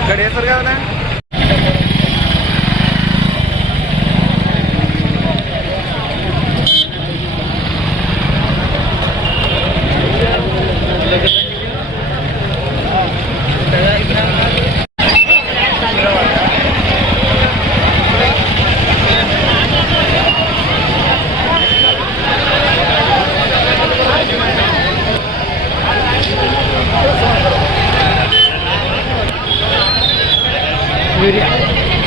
ఇక్కడ వేస్తారు కదా యూరియా యూరియా వాడు ఉసిరెత్తుకున్నంత మీద పడతాడు. మీద పడితే వాడు ఇంకిపోతాడు.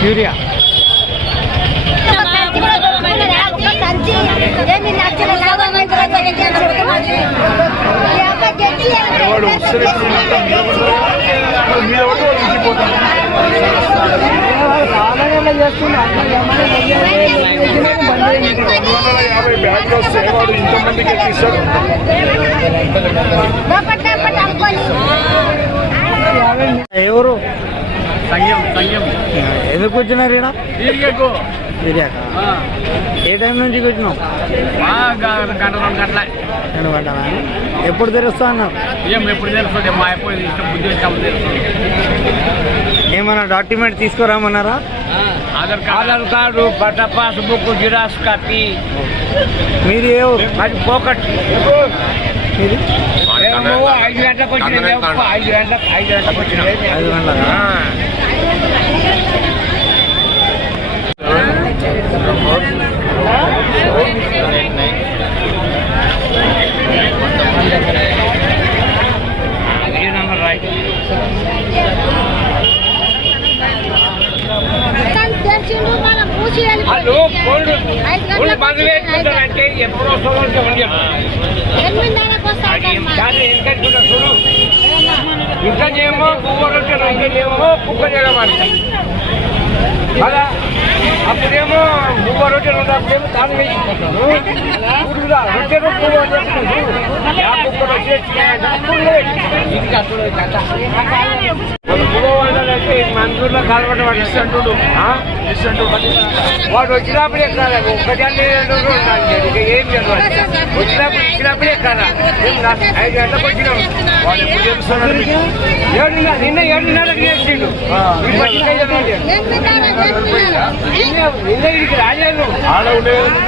రెండు వందల యాభై బ్యాగ్లు వస్తే వాడు ఇంతమందికి ఎక్కిస్తాడు ఎవరు? ఎందుకు వచ్చినారు తీరిగకు. తిరిగాక? ఏ టైం నుంచి వచ్చినావు? గంట రెండు గంటల. నేను పడ్డావా ఎప్పుడు తెరుస్తా అన్నారు ఏం ఎప్పుడు తెలుస్తుంది? మా అయిపోయింది ఇష్టం బుద్ధి వచ్చాము తెలుస్తుంది. ఏమన్నా document తీసుకురామన్నారా? Aadhaar card. Aadhaar card patta passbook xerox copy. మీరు ఏ? అది పోకట్. మీది? ఐదు గంటలకు వచ్చిన ఐదు గంటలకు ఐదు గంటలకు వచ్చిన ఐదు గంటలకా? వాళ్ళు కోల్డ్ కోల్డ్ బంద్ వేసుకుంటారంటే ఎప్పుడు వస్తుందో చెప్పండి. అది కాదు ఎందుకంటే చూడు ఇంకా ఏమో పువ్వు రొట్టెలు ఇంకా ఏమో కుక్క చేయడం కదా అప్పుడేమో పువ్వు రొట్టెలు ఉన్నప్పుడేమో వేసిపోతాను ఇప్పుడుగా రొట్టెలు ఇంకా పువ్వు వాళ్ళంటే కలవడం వాడు ఇస్తుంటుడు ఇస్తుంటు వాడు వచ్చినప్పుడే రోజులు ఉండాలి ఇక ఏం చదవాలి వచ్చినప్పుడు ఇచ్చినప్పుడే నా ఐదు గంటలకు వచ్చినాం. వాడు ఎప్పుడు తెలుస్తున్నాడు ఏడున్నర నిన్న ఏడున్నరకు చేసిండు. నిన్న ఇడికి రాలేదు. ఆడ ఉండేది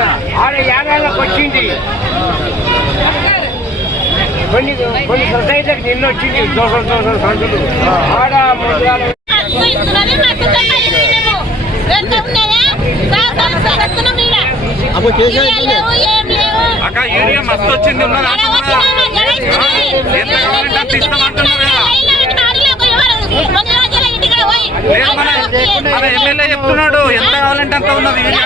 ఆడ ఏడాళ్ళకి వచ్చింది. కొన్ని కొన్ని సొసైటీలకు నిన్న వచ్చింది. దోసలు దోసలు సంచులు ఆడ అక్క యూరియా మస్తు వచ్చింది ఉన్నది ఎంత కావాలంటే అంత ఇస్తామంటున్నారు కదా లేదు మన మన ఎమ్మెల్యే చెప్తున్నాడు ఎంత కావాలంటే అంత ఉన్నది యూరియా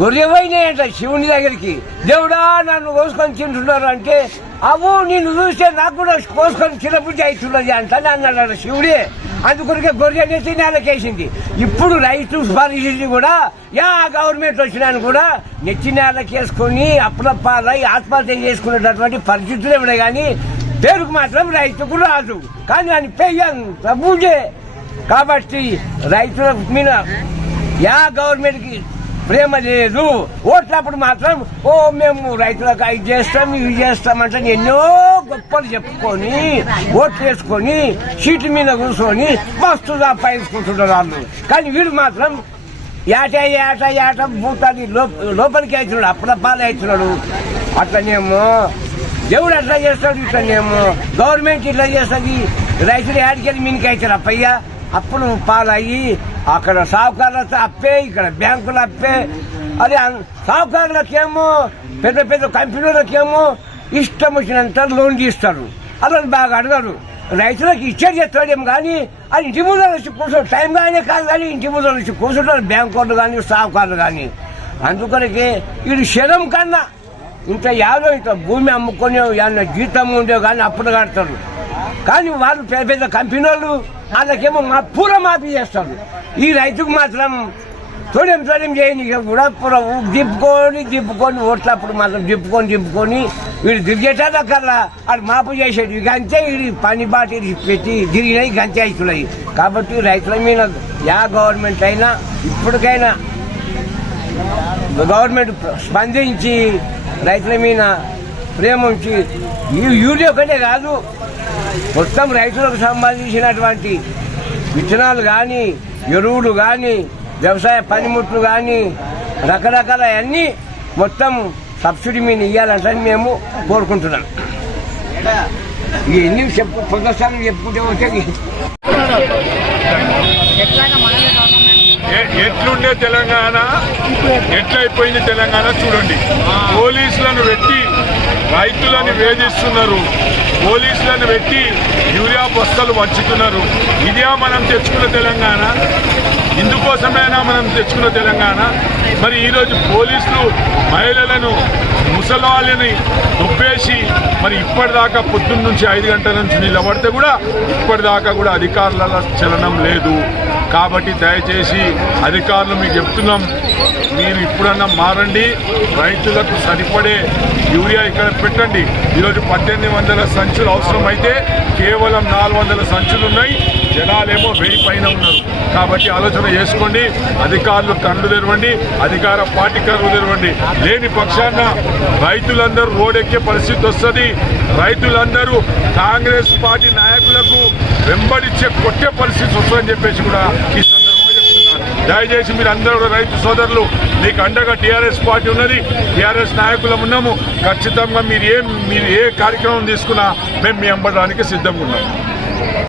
గొర్రె శివుని దగ్గరికి. దేవుడా నన్ను కోసుకొని తింటున్నారు అంటే అవు నిన్ను చూస్తే నాకు కూడా కోసుకొని చిన్నబుద్ధి అవుతున్నది అంట అన్నాడు శివుడే. అందుకొరికే గొర్రె అనేది నేలకేసింది. ఇప్పుడు రైతు పరిస్థితి కూడా యా గవర్నమెంట్ వచ్చినాను కూడా నెచ్చి నేలకేసుకొని అప్పులప్పాలై ఆత్మహత్య చేసుకునేటటువంటి పరిస్థితులు ఇవిడే కానీ పేరుకు మాత్రం రైతుకు రాదు. కానీ అని పెయ్యం ప్రభుజే కాబట్టి రైతుల మీద యా గవర్నమెంట్కి ప్రేమ లేదు. ఓట్లప్పుడు మాత్రం ఓ మేము రైతులకు ఇది చేస్తాం ఇవి చేస్తామంటే ఎన్నో గొప్పలు చెప్పుకొని ఓట్లు వేసుకొని సీట్ల మీద కూర్చొని మస్తు సంపాదించుకుంటున్నారు వాళ్ళు. కానీ వీడు మాత్రం ఏట ఏట ఏట భూతాన్ని లోపలికి అవుతున్నాడు అప్పుడప్పాలు అవుతున్నాడు అట్లనేమో దేవుడు అట్లా చేస్తాడు ఇట్లనేమో గవర్నమెంట్ ఇట్లా చేస్తుంది. రైతులు ఏడికెళ్ళి మీనికి అవుతారు అప్పయ్య అప్పులు పాలయ్యి అక్కడ సావుకారులతో అప్పే ఇక్కడ బ్యాంకులు అప్పే. అది సాహుకారులకేమో పెద్ద పెద్ద కంపెనీలకేమో ఇష్టం వచ్చినంత లోన్ తీస్తారు. అలా బాగా అడగరు. రైతులకు ఇచ్చే చేస్తాడేం కానీ అది ఇంటి ముందర వచ్చి కూర్చో టైం కానీ కాదు కానీ ఇంటి ముందర వచ్చి కూర్చుంటారు వాళ్ళు కానీ సాహుకారులు కానీ. అందుకొరకే ఇది శరం కన్నా ఇంత యాదో ఇంత భూమి అమ్ముకొని ఏమన్నా జీతం ఉండేవి కానీ అప్పుడు కడతారు. కానీ వాళ్ళు పెద్ద పెద్ద కంపెనీ వాళ్ళు వాళ్ళకేమో మా పూర మాఫీ చేస్తాడు ఈ రైతుకు మాత్రం తొడెం తొడెం చేయండి కూడా పూర దిప్పుకొని దిప్పుకొని ఓట్లప్పుడు మాత్రం దిప్పుకొని దిప్పుకొని వీడు దిగ్గేటకల్లా వాడు మాపు చేసేది ఇక అంతే వీడి పని బాటి పెట్టి తిరిగినాయి గంతే అవుతున్నాయి కాబట్టి రైతుల మీద యా గవర్నమెంట్ అయినా ఇప్పటికైనా గవర్నమెంట్ స్పందించి రైతుల మీద ప్రేమ ఉంచి ఈ యూరియా ఒకటే కాదు మొత్తం రైతులకు సంబంధించినటువంటి విత్తనాలు కానీ ఎరువులు కానీ వ్యవసాయ పనిముట్లు కానీ రకరకాల అన్నీ మొత్తం సబ్సిడీ మీద ఇవ్వాలంటని మేము కోరుకుంటున్నాం. ఎన్ని చెప్పు పుస్తకాలు చెప్పుకుంటే వచ్చేది ఎట్లుండే తెలంగాణ? ఎట్లయిపోయింది తెలంగాణ చూడండి. పోలీసులను పెట్టి రైతులను వేధిస్తున్నారు. పోలీసులను పెట్టి యూరియా బస్తలు వంచుతున్నారు ఇదే మనం తెచ్చుకున్న తెలంగాణ. ఇందుకోసమైనా మనం తెచ్చుకున్న తెలంగాణ. మరి ఈరోజు పోలీసులు మహిళలను ముసలాళ్ళని దుబ్బేసి మరి ఇప్పటిదాకా పొద్దున్న నుంచి ఐదు గంటల నుంచి నిలబడితే కూడా ఇప్పటిదాకా కూడా అధికారుల చలనం లేదు. కాబట్టి దయచేసి అధికారులు మీకు చెప్తున్నాం. మీరు ఇప్పుడన్నా మారండి. రైతులకు సరిపడే యూరియా ఇక్కడ పెట్టండి. ఈరోజు పద్దెనిమిది వందల సంచులు అవసరమైతే కేవలం నాలుగు వందల సంచులు ఉన్నాయి. జనాలేమో వెయ్యి పైన ఉన్నారు. కాబట్టి ఆలోచన చేసుకోండి. అధికారులు కళ్ళు తెరవండి. అధికార పార్టీ కండు తెరవండి. లేని పక్షాన రైతులందరూ రోడెక్కే పరిస్థితి వస్తుంది. రైతులందరూ కాంగ్రెస్ పార్టీ నాయకులకు వెంబడిచ్చే కొట్టే పరిస్థితి వస్తుందని చెప్పేసి కూడా ఈ సందర్భంగా దయచేసి మీరు అందరూ రైతు సోదరులు మీకు అండగా టీఆర్ఎస్ పార్టీ ఉన్నది టీఆర్ఎస్ నాయకులం ఉన్నాము. ఖచ్చితంగా మీరు ఏం మీరు ఏ కార్యక్రమం తీసుకున్నా మేము మీ అంబడానికి సిద్ధంగా ఉన్నాము